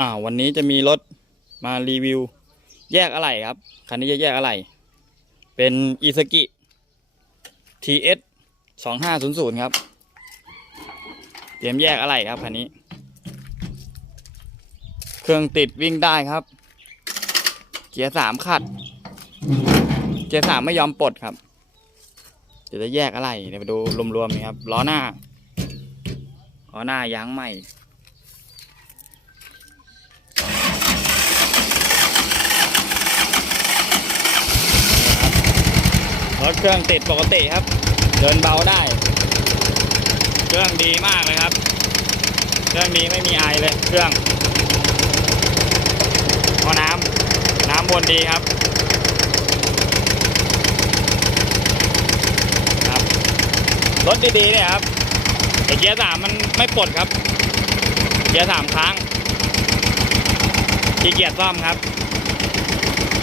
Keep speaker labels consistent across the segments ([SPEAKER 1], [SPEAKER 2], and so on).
[SPEAKER 1] อ่าวันนี้จะมีรถมารีวิว แยกอะไรครับ คันนี้จะแยกอะไร เป็นอีซ a กิ TS สองห้าศูนย์ศูนย์ครับ เตรียมแยกอะไรครับคันนี้ เครื่องติดวิ่งได้ครับ เกียร์สามขัด เกียร์สามไม่ยอมปลดครับ เดี๋ยวจะแยกอะไรเดี๋ยวไปดูรวมๆนี่ครับล้อหน้าล้อหน้ายางใหม่ รถเครื่องติดปกติครับ เดินเบาได้ เครื่องดีมากเลยครับ เครื่องดีไม่มีไอเลย เครื่องพอน้ำน้ำวนดีครับครับ รถดีๆเนี่ยครับเกียร์สามมันไม่ปลดครับ เกียร์สามค้างขี้เกียจซ่อมครับ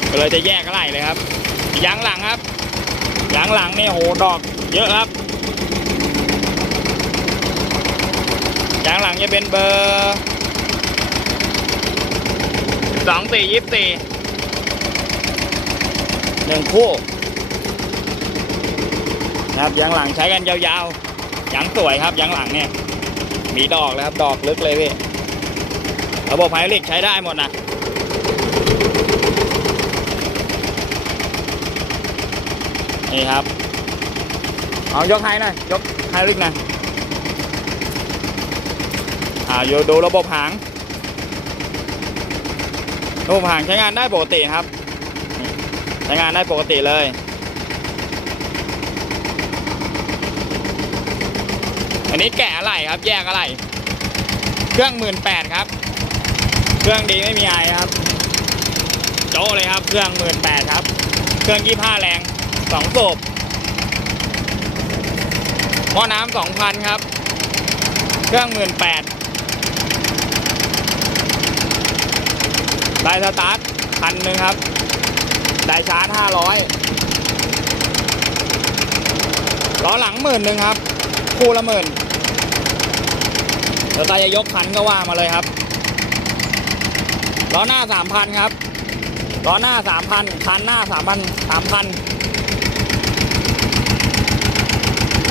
[SPEAKER 1] ก็เลยจะแยกอะไรเลยครับยางหลังครับ ยางหลังนี่โหดอกเยอะครับยางหลังจะเป็นเบอร์สองสี่ยี่สี่หนึ่งคู่นะครับยางหลังใช้กันยาวๆยางสวยครับยางหลังเนี่ย มีดอกแล้วครับ ดอกลึกเลยพี่ ระบบไฮดรลิกใช้ได้หมดนะ นี่ครับ เอายกไฮหน่อยยกไฮลึกหน่อยอ่าอยู่ดูระบบหางระบบหางใช้งานได้ปกติครับ ใช้งานได้ปกติเลยอันนี้แกะอะไรครับแยกอะไร เครื่องหมื่นแปดครับ เครื่องดีไม่มีไอครับ โจ้เลยครับ เครื่องหมื่นแปดครับ เครื่องยี่ห้าแรง สองสูบหม้อน้ำสองพันครับ เครื่องหมื่นแปดได้สตาร์ทพันหนึ่งครับ ได้ชาร์จห้าร้อยล้อหลังหมื่นหนึ่งครับ คู่ละหมื่นเดี๋ยวตาจะยกคันก็ว่ามาเลยครับล้อหน้าสามพันครับล้อหน้าสามพันคันหน้าสามพันสามพัน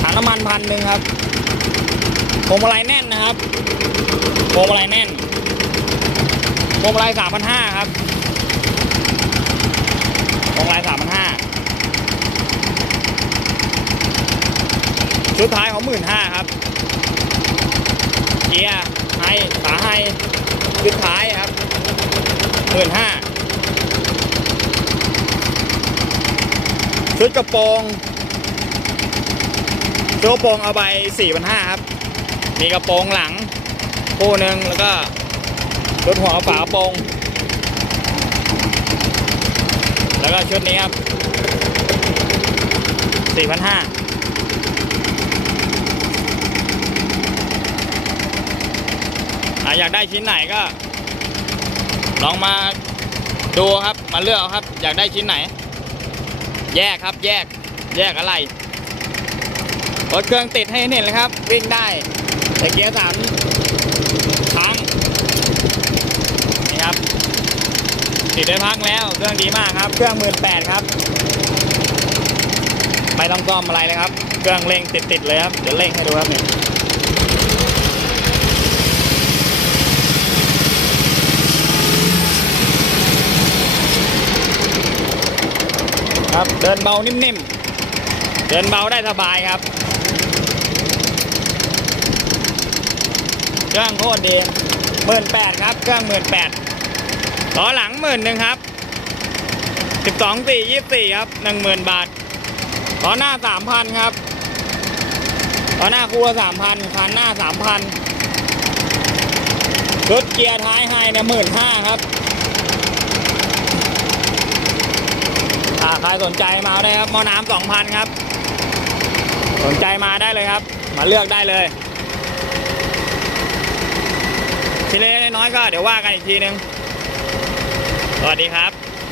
[SPEAKER 1] ถั งน้ำมันพันหนึ่งครับพวงมาลัยแน่นนะครับพวงมาลัยแน่นพวงมาลัยสามพันห้าครับพวงมาลัยสามพันห้าชุดท้ายของหมื่นห้าครับเกียร์ไฮฝาไฮชุดท้ายครับหมื่นห้าชุดกระโปรง ชุดกระโปรงเอาไปสี่พันห้าครับ มีกระโปรงหลังคู่หนึ่งแล้วก็ชุดหัวฝากระโปรง แล้วก็ชุดนี้ครับสี่พันห้าอยากได้ชิ้นไหนก็ ลองมาดูครับมาเลือกครับ อยากได้ชิ้นไหน แยกครับแยก แยกอะไร รถเครื่องติดให้เห็นเลยครับ วิ่งได้แต่เกียร์สามค้งนี่ครับ ติดได้พักแล้วเครื่องดีมากครับ เครื่องหมื่นแปดครับไม่ต้องก้อมอะไรเลยครับ เครื่องเร่งติดติดๆเลยครับ เดี๋ยวเร่งให้ดูครับเนี่ยครับเดินเบานิ่มๆ เดินเบาได้สบายครับ เครื่องโคตรดีหมื่นแปดครับ เครื่องหมื่นแปดล้อหลังหมื่นหนึ่งครับสิบสองสี่ยี่สี่ครับหนึ่งหมื่นบาทล้อหน้าสามพันครับล้อหน้าคู่สามพันคันหน้าสามพันชุดเกียร์ท้ายไฮเนี่ยหมื่นห้าครับอ่าใครสนใจมาได้ครับมอน้ำสองพันครับ สนใจมาได้เลยครับ มาเลือกได้เลย ทีเล็กน้อยก็เดี๋ยวว่ากันอีกทีนึง สวัสดีครับ